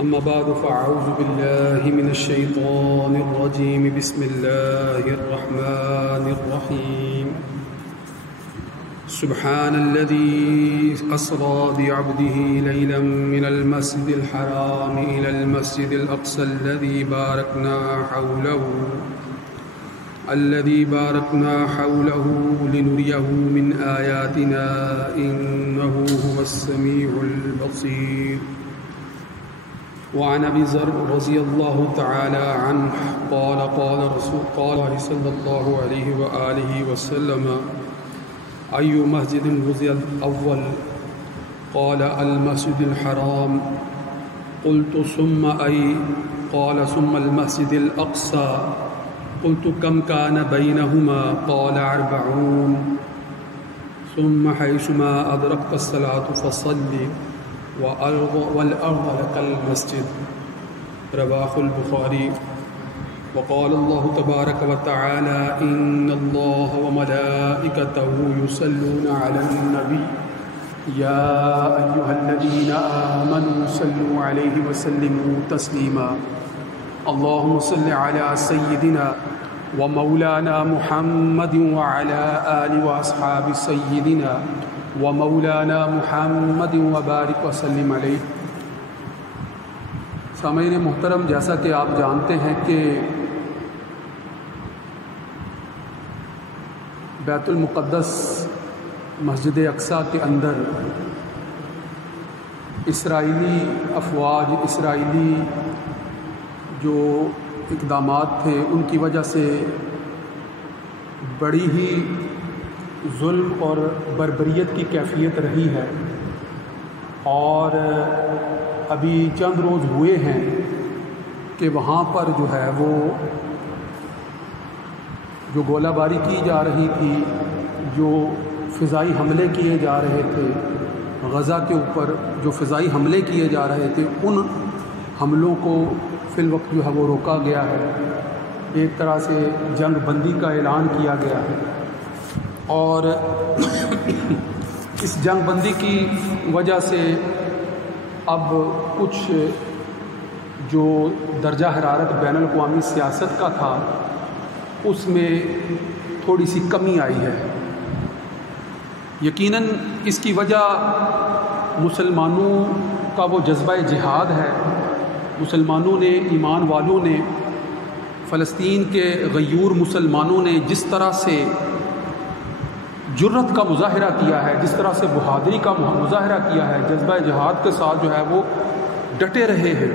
أما بعد فأعوذ بالله من الشيطان الرجيم بسم الله الرحمن الرحيم سبحان الذي أسرى بعبده ليلا من المسجد الحرام إلى المسجد الأقصى الذي باركنا حوله لنريه من آياتنا إنه هو السميع البصير. وعن أبي ذر رضي الله تعالى عنه قال رسول الله صلى الله عليه وآله وسلم أي مسجد وضع الأول؟ قال المسجد الحرام. قلت ثم أي؟ قال ثم المسجد الأقصى. قلت كم كان بينهما؟ قال 40. ثم حيثما أدركت الصلاة فصل والأرض لك المسجد. رواه البخاري. وقال الله تبارك وتعالى إن الله وملائكته يصلون على النبي يا أيها الذين آمنوا صلوا عليه وسلموا تسليما. اللهم صل على سيدنا ومولانا محمد وعلى آل وأصحاب سيدنا ومولانا محمد وبارک وسلم علیہ. سامعین محترم، جیسا کہ آپ جانتے ہیں کہ بیت المقدس مسجد اقصیٰ کے اندر اسرائیلی افواج، اسرائیلی جو اقدامات تھے ان کی وجہ سے بڑی ہی ظلم اور بربریت کی کیفیت رہی ہے، اور ابھی چند روز ہوئے ہیں کہ وہاں پر جو ہے وہ جو گولہ باری کی جا رہی تھی، جو فضائی حملے کیے جا رہے تھے غزہ کے اوپر، جو فضائی حملے کیے جا رہے تھے، ان حملوں کو فی الوقت جو ہے وہ روکا گیا ہے. ایک طرح سے جنگ بندی کا اعلان کیا گیا ہے، اور اس جنگ بندی کی وجہ سے اب کچھ جو درجہ حرارت بین الاقوامی سیاست کا تھا اس میں تھوڑی سی کمی آئی ہے. یقیناً اس کی وجہ مسلمانوں کا وہ جذبہ جہاد ہے. مسلمانوں نے، ایمان والوں نے، فلسطین کے غیور مسلمانوں نے جس طرح سے جرت کا مظاہرہ کیا ہے، جس طرح سے بہادری کا مظاہرہ کیا ہے، جذبہ جہاد کے ساتھ جو ہے وہ ڈٹے رہے ہیں.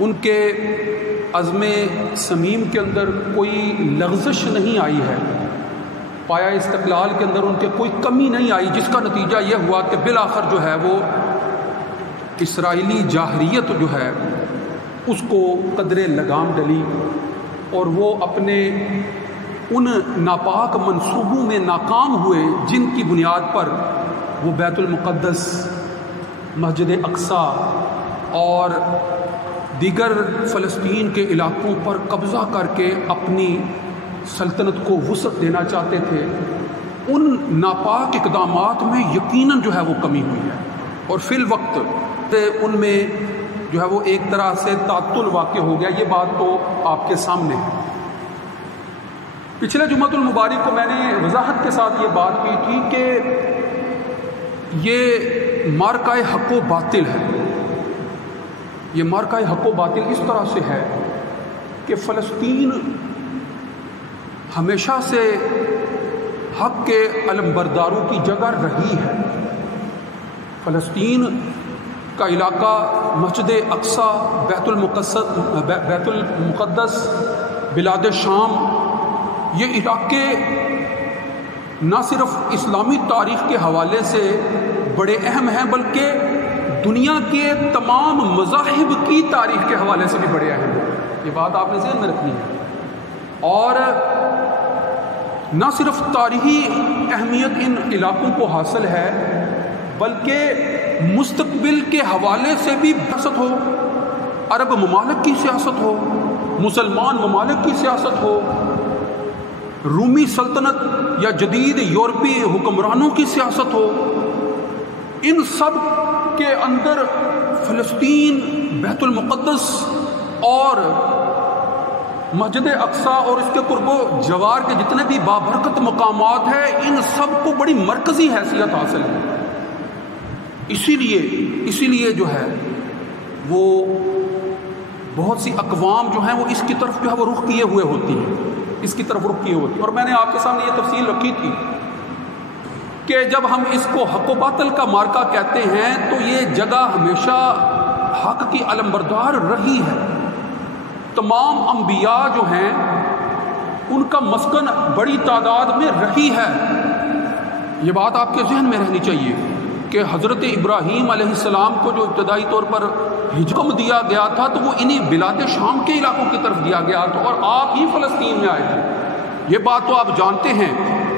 ان کے عزم صمیم کے اندر کوئی لغزش نہیں آئی ہے، پایا استقلال کے اندر ان کے کوئی کمی نہیں آئی، جس کا نتیجہ یہ ہوا کہ بالآخر جو ہے وہ اسرائیلی جاہریت جو ہے اس کو قدرے لگام ڈلی، اور وہ اپنے ان ناپاک منصوبوں میں ناکام ہوئے جن کی بنیاد پر وہ بیت المقدس، مسجد اقصیٰ اور دیگر فلسطین کے علاقوں پر قبضہ کر کے اپنی سلطنت کو وسعت دینا چاہتے تھے. ان ناپاک اقدامات میں یقیناً جو ہے وہ کمی ہوئی ہے، اور فی الوقت ان میں جو ہے وہ ایک طرح سے تعطل واقع ہو گیا. یہ بات تو آپ کے سامنے ہے. پچھلے جمعۃ المبارک کو میں نے وضاحت کے ساتھ یہ بات کی تھی کہ یہ مارکہ حق و باطل ہے. یہ مارکہ حق و باطل اس طرح سے ہے کہ فلسطین ہمیشہ سے حق کے علمبرداروں کی جگہ رہی ہے. فلسطین کا علاقہ، مسجد اقصیٰ، بیت المقدس، بلاد شام، یہ علاقے نہ صرف اسلامی تاریخ کے حوالے سے بڑے اہم ہیں بلکہ دنیا کے تمام مذاہب کی تاریخ کے حوالے سے بھی بڑے اہم ہیں. یہ بات آپ نے ذہن میں رکھنی ہے. اور نہ صرف تاریخی اہمیت ان علاقوں کو حاصل ہے بلکہ مستقبل کے حوالے سے بھی سیاست ہو، عرب ممالک کی سیاست ہو، مسلمان ممالک کی سیاست ہو، رومی سلطنت یا جدید یورپی حکمرانوں کی سیاست ہو، ان سب کے اندر فلسطین، بیت المقدس اور مسجد اقصیٰ اور اس کے قرب و جوار کے جتنے بھی بابرکت مقامات ہیں، ان سب کو بڑی مرکزی حیثیت حاصل ہے۔ اسی لیے جو ہے وہ بہت سی اقوام جو ہیں وہ اس کی طرف جو ہے وہ رخ کیے ہوئے ہوتی ہیں، اس کی طرف رخ کیے ہوئے ہوتی ہیں۔ اور میں نے آپ کے سامنے یہ تفصیل رکھی تھی کہ جب ہم اس کو حق و باطل کا مارکا کہتے ہیں تو یہ جگہ ہمیشہ حق کی علمبردار رہی ہے۔ تمام انبیاء جو ہیں ان کا مسکن بڑی تعداد میں رہی ہے۔ یہ بات آپ کے ذہن میں رہنی چاہیے کہ حضرت ابراہیم علیہ السلام کو جو ابتدائی طور پر حکم دیا گیا تھا تو وہ انہی بلاد شام کے علاقوں کی طرف دیا گیا تھا، اور آپ ہی فلسطین میں آئے تھے۔ یہ بات تو آپ جانتے ہیں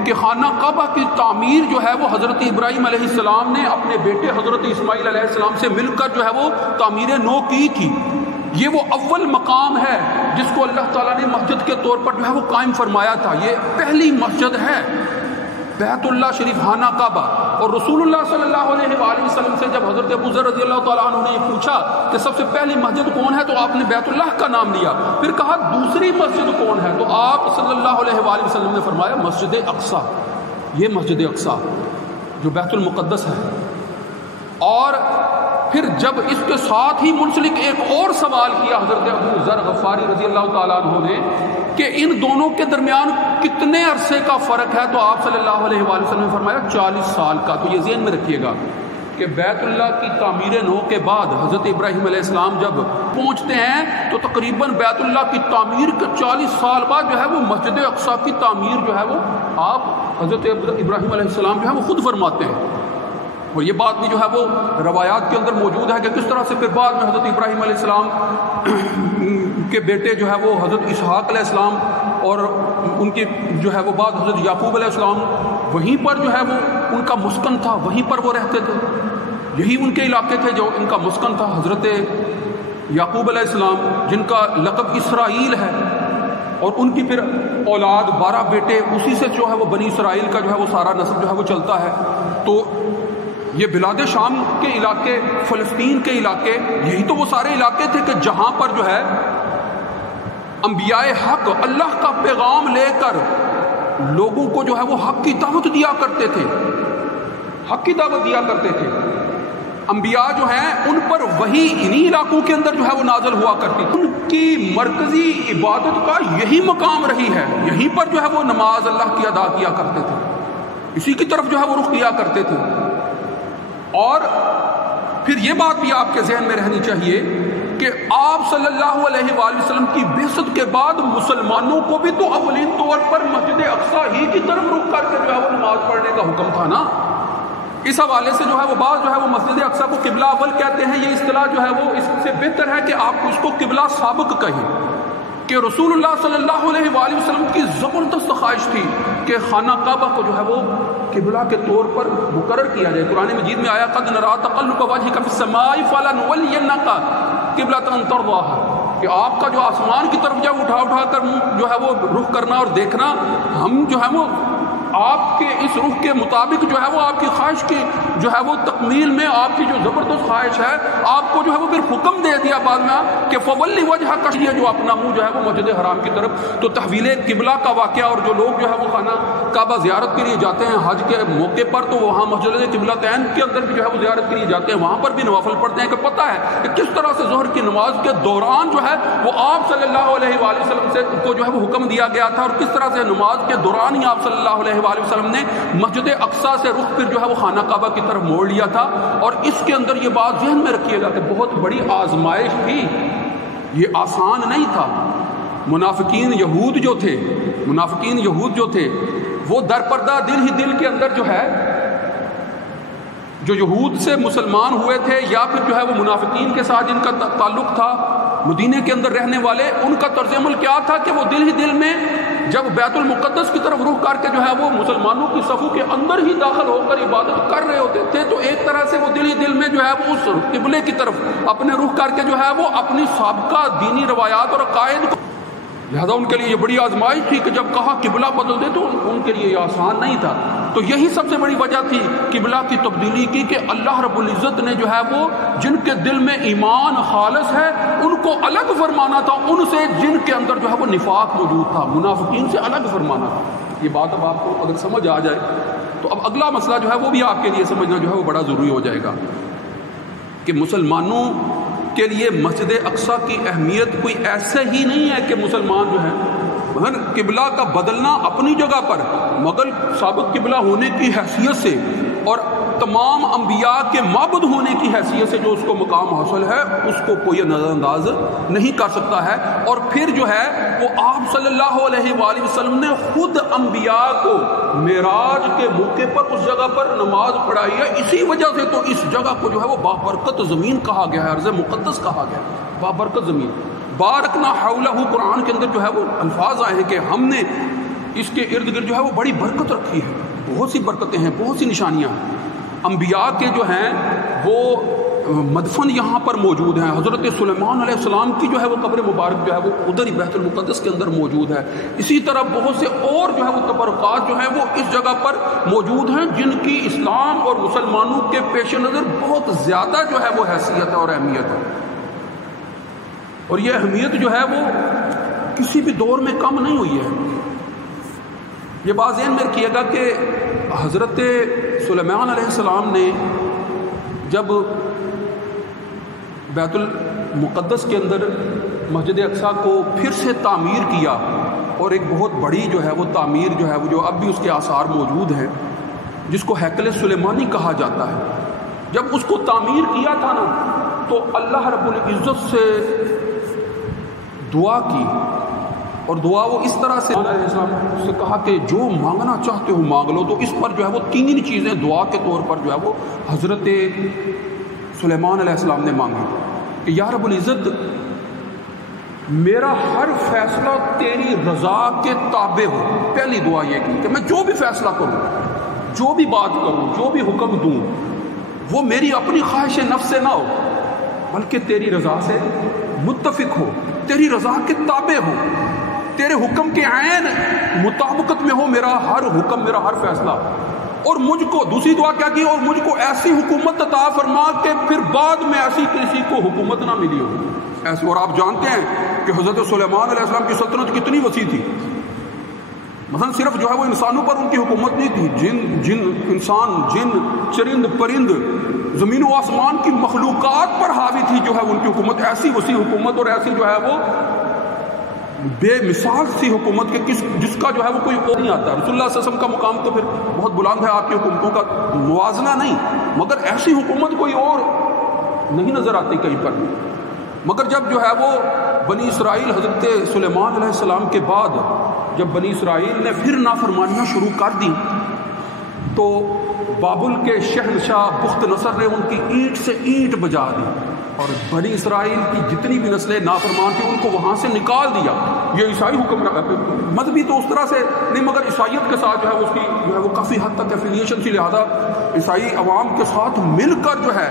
کہ خانہ کعبہ کی تعمیر جو ہے وہ حضرت ابراہیم علیہ السلام نے اپنے بیٹے حضرت اسماعیل علیہ السلام سے مل کر جو ہے وہ تعمیر نو کی تھی۔ یہ وہ اول مقام ہے جس کو اللہ تعالیٰ نے مسجد کے طور پر جو ہے وہ قائم فرمایا تھا۔ یہ پہلی مسجد ہے، بیت اللہ شریف، خانہ کعبہ۔ اور رسول اللہ صلی اللہ علیہ وآلہ وسلم سے جب حضرت ابو ذر رضی اللہ تعالیٰ عنہ نے یہ پوچھا کہ سب سے پہلی مسجد کون ہے تو آپ نے بیت اللہ کا نام لیا، پھر کہا دوسری مسجد کون ہے تو آپ صلی اللہ علیہ وآلہ وسلم نے فرمایا مسجد اقصیٰ، یہ مسجد اقصیٰ جو بیت المقدس ہے۔ اور پھر جب اس کے ساتھ ہی منسلک ایک اور سوال کیا حضرت ابو ذر غفاری رضی اللہ تعالیٰ عنہ نے کہ ان دونوں کے درمیان کتنے عرصے کا فرق ہے تو آپ صلی اللہ علیہ وآلہ وسلم نے فرمایا 40 سال کا۔ تو یہ ذہن میں رکھیے گا کہ بیت اللہ کی تعمیر نو کے بعد حضرت ابراہیم علیہ السلام جب پہنچتے ہیں تو تقریباً بیت اللہ کی تعمیر کے 40 سال بعد جو ہے وہ مسجد اقصیٰ کی تعمیر جو ہے وہ آپ حضرت ابراہیم علیہ السلام جو ہے وہ خود فرماتے ہیں۔ اور یہ بات بھی جو ہے وہ روایات کے اندر موجود ہے کہ کس طرح سے پھر بعد میں حضرت ابراہیم علیہ السلام کے بیٹے جو ہے وہ حضرت اسحاق علیہ السلام اور ان کی جو ہے وہ بعد حضرت یعقوب علیہ السلام وہیں پر جو ہے وہ ان کا مسکن تھا، وہیں پر وہ رہتے تھے، یہی ان کے علاقے تھے جو ان کا مسکن تھا۔ حضرت یعقوب علیہ السلام جن کا لقب اسرائیل ہے اور ان کی پھر اولاد 12 بیٹے، اسی سے جو ہے وہ بنی اسرائیل کا جو ہے وہ سارا نسل جو ہے وہ چلتا ہے۔ تو یہ بلاد شام کے علاقے، فلسطین کے علاقے، یہی تو وہ سارے علاقے تھے کہ جہاں پر جو ہے انبیاء حق اللہ کا پیغام لے کر لوگوں کو جو ہے وہ حق کی دعوت دیا کرتے تھے، حق کی دعوت دیا کرتے تھے۔ انبیاء جو ہیں ان پر وہی انہی علاقوں کے اندر جو ہے وہ نازل ہوا کرتی تھی۔ ان کی مرکزی عبادت کا یہی مقام رہی ہے، یہیں پر جو ہے وہ نماز اللہ کی ادا کیا کرتے تھے، اسی کی طرف جو ہے وہ رخ کیا کرتے تھے۔ اور پھر یہ بات بھی آپ کے ذہن میں رہنی چاہیے کہ آپ صلی اللہ علیہ وآلہ وسلم کی بعثت کے بعد مسلمانوں کو بھی تو اولین طور پر مسجد اقصیٰ ہی کی طرف رخ کر کے جو ہے وہ نماز پڑھنے کا حکم تھا نا۔ اس حوالے سے جو ہے وہ بعض جو ہے وہ مسجد اقصیٰ کو قبلہ اول کہتے ہیں۔ یہ اصطلاح جو ہے وہ اس سے بہتر ہے کہ آپ اس کو قبلہ سابق کہیں، کہ رسول اللہ صلی اللہ علیہ وآلہ وسلم کی زبردست خواہش تھی کہ خانہ کعبہ کو جو ہے وہ قبلہ کے طور پر مقرر کیا جائے۔ قرآن مجید میں آیا قد نرى تقلب وجهك في السماء فلنولينك قبلة ترضاها، کہ آپ کا جو آسمان کی طرف جب اٹھا کر جو ہے وہ رخ کرنا اور دیکھنا، ہم جو ہے وہ آپ کے اس رخ کے مطابق جو ہے وہ آپ کی خواہش کی جو ہے وہ تکمیل میں آپ کی جو زبردست خواہش ہے آپ کو جو ہے وہ پھر حکم دے دیا بعد میں کہ فولی وجہ کشیے جو اپنا منہ جو ہے وہ مسجد حرام کی طرف۔ تو تحویل قبلہ کا واقعہ، اور جو لوگ جو ہے وہ خانہ کعبہ زیارت کے لیے جاتے ہیں حج کے موقع پر تو وہاں مسجد قبلتین کے اندر بھی جو ہے وہ زیارت کے لیے جاتے ہیں، وہاں پر بھی نوافل پڑھتے ہیں کہ پتہ ہے کہ کس طرح سے ظہر کی نماز کے دوران جو ہے وہ آپ صلی اللہ علیہ وآلہ وسلم سے کو جو ہے وہ حکم دیا گیا تھا، اور کس طرح سے نماز کے دوران ہی آپ صلی اللہ علیہ وآلہ وسلم نے مسجد اقصیٰ سے رخ پھر جو ہے وہ خانہ کعبہ کی طرف موڑ لیا تھا۔ اور اس کے اندر یہ بات ذہن میں رکھیے گا کہ بہت بڑی آزمائش تھی، یہ آسان نہیں تھا۔ منافقین یہود جو تھے وہ درپردہ دل ہی دل کے اندر جو ہے جو یہود سے مسلمان ہوئے تھے یا پھر جو ہے وہ منافقین کے ساتھ جن کا تعلق تھا مدینے کے اندر رہنے والے، ان کا طرز عمل کیا تھا کہ وہ دل ہی دل میں جب بیت المقدس کی طرف رخ کر کے جو ہے وہ مسلمانوں کی صفوں کے اندر ہی داخل ہو کر عبادت کر رہے ہوتے تھے، تو ایک طرح سے وہ دل ہی دل میں جو ہے وہ اس قبلے کی طرف اپنے رخ کر کے جو ہے وہ اپنی سابقہ دینی روایات اور عقائد کو لہذا ان کے لیے یہ بڑی آزمائش تھی کہ جب کہا قبلہ بدل دے تو ان کے لیے یہ آسان نہیں تھا. تو یہی سب سے بڑی وجہ تھی قبلہ کی تبدیلی کی کہ اللہ رب العزت نے جو ہے وہ جن کے دل میں ایمان خالص ہے ان کو الگ فرمانا تھا ان سے جن کے اندر جو ہے وہ نفاق موجود تھا، منافقین سے الگ فرمانا تھا. یہ بات اب آپ کو اگر سمجھ آ جائے تو اب اگلا مسئلہ جو ہے وہ بھی آپ کے لیے سمجھنا جو ہے وہ بڑا ضروری ہو جائے گا کہ مسلمانوں کے لیے مسجد اقصیٰ کی اہمیت کوئی ایسے ہی نہیں ہے کہ مسلمان جو ہیں قبلہ کا بدلنا اپنی جگہ پر مگر سابق قبلہ ہونے کی حیثیت سے اور تمام انبیاء کے معبود ہونے کی حیثیت سے جو اس کو مقام حاصل ہے اس کو کوئی نظر انداز نہیں کر سکتا ہے. اور پھر جو ہے وہ آپ صلی اللہ علیہ وآلہ وسلم نے خود انبیاء کو معراج کے موقع پر اس جگہ پر نماز پڑھائی ہے. اسی وجہ سے تو اس جگہ کو جو ہے وہ بابرکت زمین کہا گیا ہے، ارض مقدس کہا گیا ہے، بابرکت زمین. بارکنا حولہ، قرآن کے اندر جو ہے وہ الفاظ آئے ہیں کہ ہم نے اس کے ارد گرد جو ہے وہ بڑی برکت رکھی ہے. بہت سی برکتیں ہیں، بہت سی نشانیاں ہیں. انبیاء کے جو ہیں وہ مدفن یہاں پر موجود ہیں. حضرت سلیمان علیہ السلام کی جو ہے وہ قبر مبارک جو ہے وہ ادھر ہی بیت المقدس کے اندر موجود ہے. اسی طرح بہت سے اور جو ہے وہ تبرکات جو ہیں وہ اس جگہ پر موجود ہیں جن کی اسلام اور مسلمانوں کے پیش نظر بہت زیادہ جو ہے وہ حیثیت ہے اور اہمیت ہے. اور یہ اہمیت جو ہے وہ کسی بھی دور میں کم نہیں ہوئی ہے. یہ بات ذہن میں رکھیے گا کہ حضرت سلیمان علیہ السلام نے جب بیت المقدس کے اندر مسجد اقصیٰ کو پھر سے تعمیر کیا اور ایک بہت بڑی جو ہے وہ تعمیر جو ہے وہ جو اب بھی اس کے آثار موجود ہیں جس کو ہیکل سلیمانی کہا جاتا ہے، جب اس کو تعمیر کیا تھا نا تو اللہ رب العزت سے دعا کی اور دعا وہ اس طرح سے سے کہا کہ جو مانگنا چاہتے ہو مانگ لو. تو اس پر جو ہے وہ 3 چیزیں دعا کے طور پر جو ہے وہ حضرت سلیمان علیہ السلام نے مانگی کہ یا رب العزت میرا ہر فیصلہ تیری رضا کے تابع ہو. پہلی دعا یہ کی کہ میں جو بھی فیصلہ کروں، جو بھی بات کروں، جو بھی حکم دوں وہ میری اپنی خواہش نفس سے نہ ہو بلکہ تیری رضا سے متفق ہو، تیری رضا کے تابع ہو، تیرے حکم کے عین مطابقت میں ہو میرا ہر حکم، میرا ہر فیصلہ. اور مجھ کو دوسری دعا کیا کی، اور مجھ کو ایسی حکومت عطا فرما کہ پھر بعد میں ایسی کسی کو حکومت نہ ملی ہو ایسی. اور آپ جانتے ہیں کہ حضرت سلیمان علیہ السلام کی سلطنت کتنی وسیع تھی. مثلا صرف جو ہے وہ انسانوں پر ان کی حکومت نہیں تھی، جن انسان، جن، چرند، پرند، زمین و آسمان کی مخلوقات پر حاوی تھی جو ہے ان کی حکومت. ایسی وسیع حکومت اور ایسی جو ہے وہ بے مثال سی حکومت کے جس کا جو ہے وہ کوئی اور نہیں آتا. رسول اللہ صلی اللہ علیہ وسلم کا مقام تو پھر بہت بلند ہے، آپ کی حکومتوں کا موازنہ نہیں، مگر ایسی حکومت کوئی اور نہیں نظر آتی کہیں پر. مگر جب جو ہے وہ بنی اسرائیل حضرت سلیمان علیہ السلام کے بعد جب بنی اسرائیل نے پھر نافرمانیاں شروع کر دی تو بابل کے شہنشاہ بخت نصر نے ان کی اینٹ سے اینٹ بجا دی اور بنی اسرائیل کی جتنی بھی نسلیں نافرمان تھیں ان کو وہاں سے نکال دیا. یہ عیسائی حکمران مذہبی تو اس طرح سے نہیں مگر عیسائیت کے ساتھ جو ہے اس کی جو ہے وہ کافی حد تک ایفیلیشن تھی. لہٰذا عیسائی عوام کے ساتھ مل کر جو ہے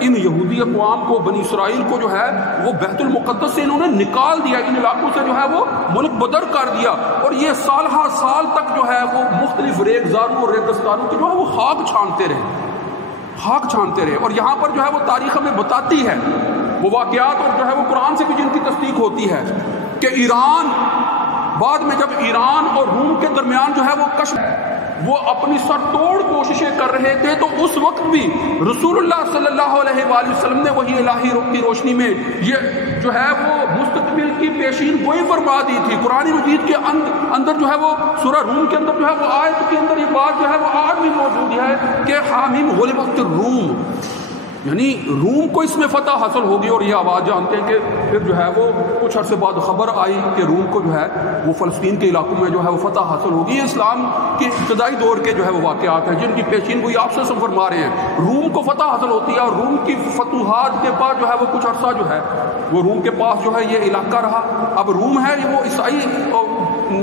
ان یہودی اقوام کو، بنی اسرائیل کو جو ہے وہ بیت المقدس سے انہوں نے نکال دیا، ان علاقوں سے جو ہے وہ ملک بدر کر دیا. اور یہ سالہ سال تک جو ہے وہ مختلف ریگزاروں اور ریگستانوں کی جو ہے وہ خاک چھانتے رہے. اور یہاں پر جو ہے وہ تاریخ ہمیں بتاتی ہے وہ واقعات اور جو ہے وہ قرآن سے بھی جن کی تصدیق ہوتی ہے کہ ایران بعد میں جب ایران اور روم کے درمیان جو ہے وہ کشمکش وہ اپنی سر توڑ کوششیں کر رہے تھے تو اس وقت بھی رسول اللہ صلی اللہ علیہ وآلہ وسلم نے وہی الہی کی روشنی میں یہ جو ہے وہ مستقبل کی پیشین گوئی فرما دی تھی. قرآن مجید کے اندر جو ہے وہ سورہ روم کے اندر جو ہے وہ آیت کے اندر یہ بات جو ہے وہ آج بھی موجود ہے کہ حامیم غلبت الروم، یعنی روم کو اس میں فتح حاصل ہوگی. اور یہ آواز جانتے ہیں کہ پھر جو ہے وہ کچھ عرصے بعد خبر آئی کہ روم کو جو ہے وہ فلسطین کے علاقوں میں جو ہے وہ فتح حاصل ہوگی. یہ اسلام کے ابتدائی دور کے جو ہے وہ واقعات ہیں جن کی پیشین گوئی آپ سے فرما رہے ہیں. روم کو فتح حاصل ہوتی ہے اور روم کی فتوحات کے بعد جو ہے وہ کچھ عرصہ جو ہے وہ روم کے پاس جو ہے یہ علاقہ رہا. اب روم ہے وہ عیسائی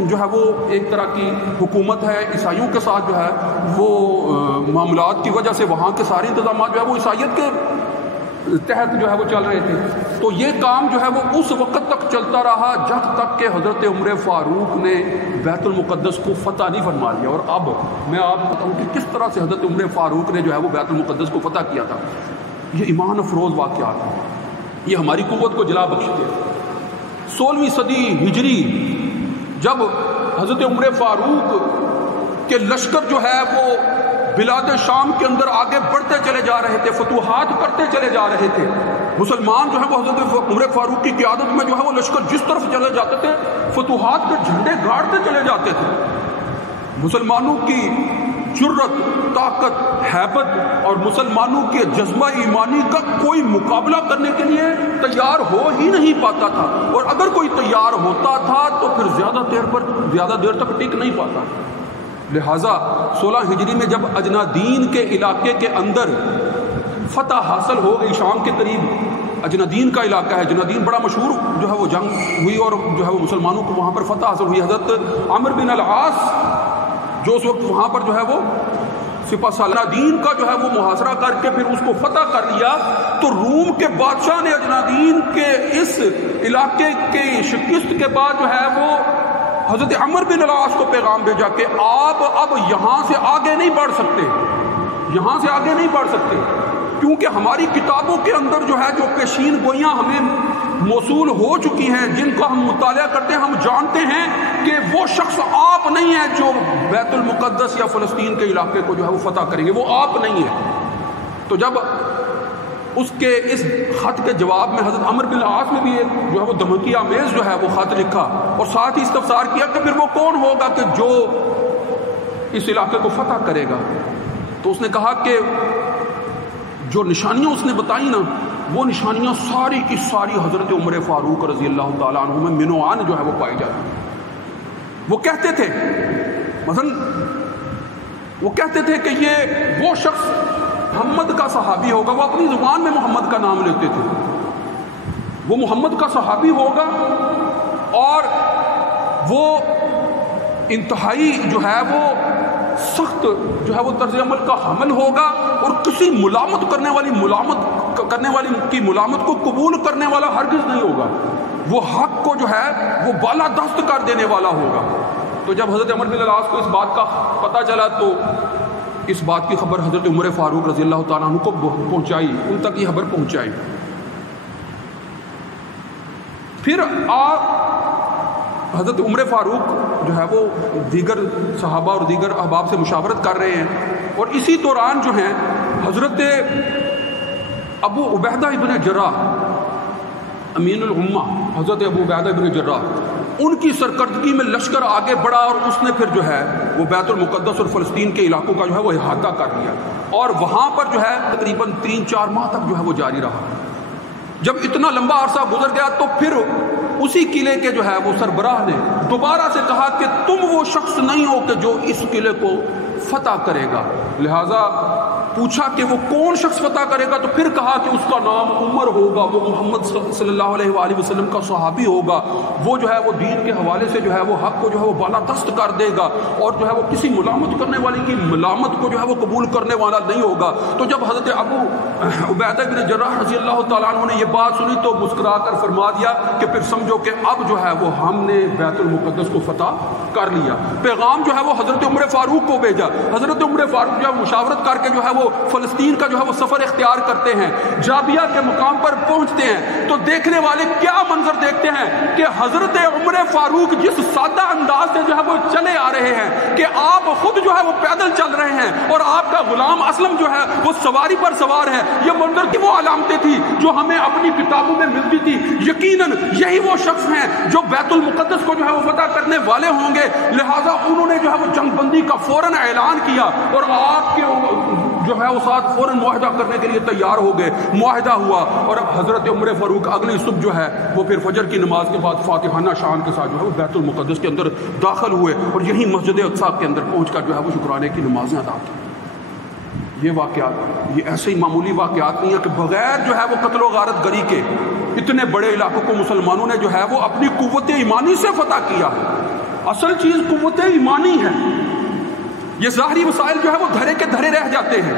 جو ہے وہ ایک طرح کی حکومت ہے، عیسائیوں کے ساتھ جو ہے وہ معاملات کی وجہ سے وہاں کے سارے انتظامات جو ہے وہ عیسائیت کے تحت جو ہے وہ چل رہے تھے. تو یہ کام جو ہے وہ اس وقت تک چلتا رہا جب تک کہ حضرت عمر فاروق نے بیت المقدس کو فتح نہیں فرما لیا. اور اب میں آپ کو بتاؤں کہ کس طرح سے حضرت عمر فاروق نے جو ہے وہ بیت المقدس کو فتح کیا تھا. یہ ایمان افروز واقعات ہیں, یہ ہماری قوت کو جلا بخشتے ہیں. 16ویں صدی ہجری جب حضرت عمر فاروق کے لشکر جو ہے وہ بلاد شام کے اندر آگے بڑھتے چلے جا رہے تھے, فتوحات کرتے چلے جا رہے تھے, مسلمان جو ہے وہ حضرت عمر فاروق کی قیادت میں جو ہے وہ لشکر جس طرف چلے جاتے تھے فتوحات کے جھنڈے گاڑتے چلے جاتے تھے. مسلمانوں کی جرت, طاقت, ہیبت اور مسلمانوں کے جذبہ ایمانی کا کوئی مقابلہ کرنے کے لیے تیار ہو ہی نہیں پاتا تھا. اور اگر کوئی تیار ہوتا تھا تو پھر زیادہ دیر تک ٹک نہیں پاتا. لہٰذا 16 ہجری میں جب اجنادین کے علاقے کے اندر فتح حاصل ہو گئی, شام کے قریب اجنادین کا علاقہ ہے, اجنادین بڑا مشہور جو ہے وہ جنگ ہوئی اور جو ہے وہ مسلمانوں کو وہاں پر فتح حاصل ہوئی. حضرت عمرو بن العاص جو اس وقت وہاں پر جو ہے وہ سپہ سالار اجنادین کا جو ہے وہ محاصرہ کر کے پھر اس کو فتح کر لیا. تو روم کے بادشاہ نے اجنادین کے اس علاقے کے شکست کے بعد جو ہے وہ حضرت عمرو بن العاص کو پیغام بھیجا کہ آپ اب یہاں سے آگے نہیں بڑھ سکتے, یہاں سے آگے نہیں بڑھ سکتے, کیونکہ ہماری کتابوں کے اندر جو ہے جو پیشین گوئیاں ہمیں موصول ہو چکی ہیں, جن کا ہم مطالعہ کرتے ہیں, ہم جانتے ہیں کہ وہ شخص آپ نہیں ہے جو بیت المقدس یا فلسطین کے علاقے کو جو ہے وہ فتح کریں گے, وہ آپ نہیں ہے. تو جب اس کے اس خط کے جواب میں حضرت عمرو بن العاص نے بھی جو ہے وہ دھمکی آمیز جو ہے وہ خط لکھا اور ساتھ ہی استفسار کیا کہ پھر وہ کون ہوگا کہ جو اس علاقے کو فتح کرے گا. تو اس نے کہا کہ جو نشانیاں اس نے بتائی نا, وہ نشانیاں ساری کی ساری حضرت عمر فاروق رضی اللہ تعالیٰ عنہ میں منوعان جو ہے وہ پائی جاتی. وہ کہتے تھے مثلا وہ کہتے تھے کہ یہ وہ شخص محمد کا صحابی ہوگا, وہ اپنی زبان میں محمد کا نام لیتے تھے, وہ محمد کا صحابی ہوگا اور وہ انتہائی جو ہے وہ سخت جو ہے وہ طرز عمل کا حامل ہوگا اور کسی ملامت کرنے والی کی ملامت کو قبول کرنے والا ہرگز نہیں ہوگا. وہ حق کو جو ہے وہ بالا دست کر دینے والا ہوگا. تو جب حضرت عمر بن العاص کو اس بات کا پتہ چلا تو اس بات کی خبر حضرت عمر فاروق رضی اللہ تعالیٰ عنہ کو پہنچائی, ان تک یہ خبر پہنچائی. پھر حضرت عمر فاروق جو ہے وہ دیگر صحابہ اور دیگر احباب سے مشاورت کر رہے ہیں, اور اسی دوران جو ہیں حضرت ابو عبیدہ ابن جراح امین الامہ, حضرت ابو عبیدہ ابن جراح, ان کی سرکردگی میں لشکر آگے بڑھا اور اس نے پھر جو ہے وہ بیت المقدس اور فلسطین کے علاقوں کا جو ہے وہ احاطہ کر لیا اور وہاں پر جو ہے تقریباً 3-4 ماہ تک جو ہے وہ جاری رہا. جب اتنا لمبا عرصہ گزر گیا تو پھر اسی قلعے کے جو ہے وہ سربراہ نے دوبارہ سے کہا کہ تم وہ شخص نہیں ہو کہ جو اس قلعے کو فتح کرے گا. لہٰذا پوچھا کہ وہ کون شخص فتح کرے گا, تو پھر کہا کہ اس کا نام عمر ہوگا, وہ محمد صلی اللہ علیہ وآلہ وسلم کا صحابی ہوگا, وہ جو ہے وہ دین کے حوالے سے جو ہے وہ حق کو جو ہے وہ بالا دست کر دے گا اور جو ہے وہ کسی ملامت کرنے والے کی ملامت کو جو ہے وہ قبول کرنے والا نہیں ہوگا. تو جب حضرت ابو عبیدہ بن جراح رضی اللہ تعالیٰ عنہ نے یہ بات سنی تو مسکرا کر فرما دیا کہ پھر سمجھو کہ اب جو ہے وہ ہم نے بیت المقدس کو فتح کر لیا. پیغام جو ہے وہ حضرت عمر فاروق کو بھیجا. حضرت عمر فاروق جو ہے مشاورت کر کے جو ہے وہ فلسطین کا جو ہے وہ سفر اختیار کرتے ہیں. جابیہ کے مقام پر پہنچتے ہیں تو دیکھنے والے کیا منظر دیکھتے ہیں کہ حضرت عمر فاروق جس سادہ انداز سے جو ہے وہ چلے آ رہے ہیں کہ آپ خود جو ہے وہ پیدل چل رہے ہیں اور آپ کا غلام اسلم جو ہے وہ سواری پر سوار ہے. یہ منظر کی وہ علامتیں تھی جو ہمیں اپنی کتابوں میں ملتی تھی. یقیناً یہی وہ شخص ہیں جو بیت المقدس کو جو ہے وہ فتح کرنے والے ہوں گے. لہٰذا انہوں نے جو ہے وہ جنگ بندی کا فوراً اعلان کیا اور آپ کے جو ہے وہ ساتھ فوراً معاہدہ کرنے کے لیے تیار ہو گئے. معاہدہ ہوا اور حضرت عمر فاروق اگلی صبح جو ہے وہ پھر فجر کی نماز کے بعد فاتحانہ شان کے ساتھ جو ہے وہ بیت المقدس کے اندر داخل ہوئے اور یہی مسجد اقصیٰ کے اندر پہنچ کر جو ہے وہ شکرانے کی نمازیں ادا کی. یہ واقعات یہ ایسے ہی معمولی واقعات نہیں ہے کہ بغیر جو ہے وہ قتل و غارت گری کے اتنے بڑے علاقوں کو مسلمانوں نے جو ہے وہ اپنی قوت ایمانی سے فتح کیا. اصل چیز قوت ایمانی ہے. یہ ظاہری وسائل جو ہے وہ دھرے کے دھرے رہ جاتے ہیں.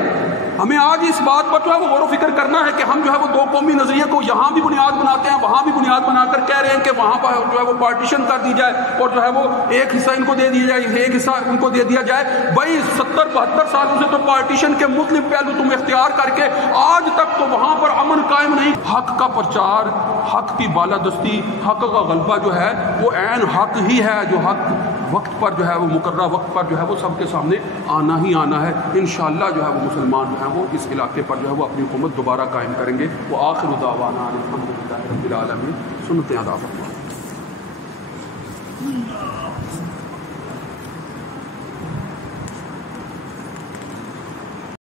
ہمیں آج اس بات پر جو ہے وہ غور و فکر کرنا ہے کہ ہم جو ہے وہ دو قومی نظریے کو یہاں بھی بنیاد بناتے ہیں، وہاں بھی بنیاد بنا کر کہہ رہے ہیں کہ وہاں پر جو ہے وہ پارٹیشن کر دی جائے اور جو ہے وہ ایک حصہ ان کو دے دیا جائے، ایک حصہ ان کو دے دیا جائے۔ بھائی 70-72 سالوں سے تو پارٹیشن کے مختلف پہلو تم اختیار کر کے آج تک تو وہاں پر امن قائم نہیں۔ حق کا پرچار، حق کی بالادستی، حق کا غلبہ جو ہے وہ عین حق ہی ہے، جو حق وقت پر جو ہے وہ مقررہ وقت پر جو ہے وہ سب کے سامنے آنا ہی آنا ہے۔ انشاءاللہ جو ہے وہ مسلمان جو ہیں وہ اس علاقے پر جو ہے وہ اپنی حکومت دوبارہ قائم کریں گے۔ وہ آخر دعوانا الحمدللہ رب العالمین۔ سنتے ہیں ادا فرمائیں۔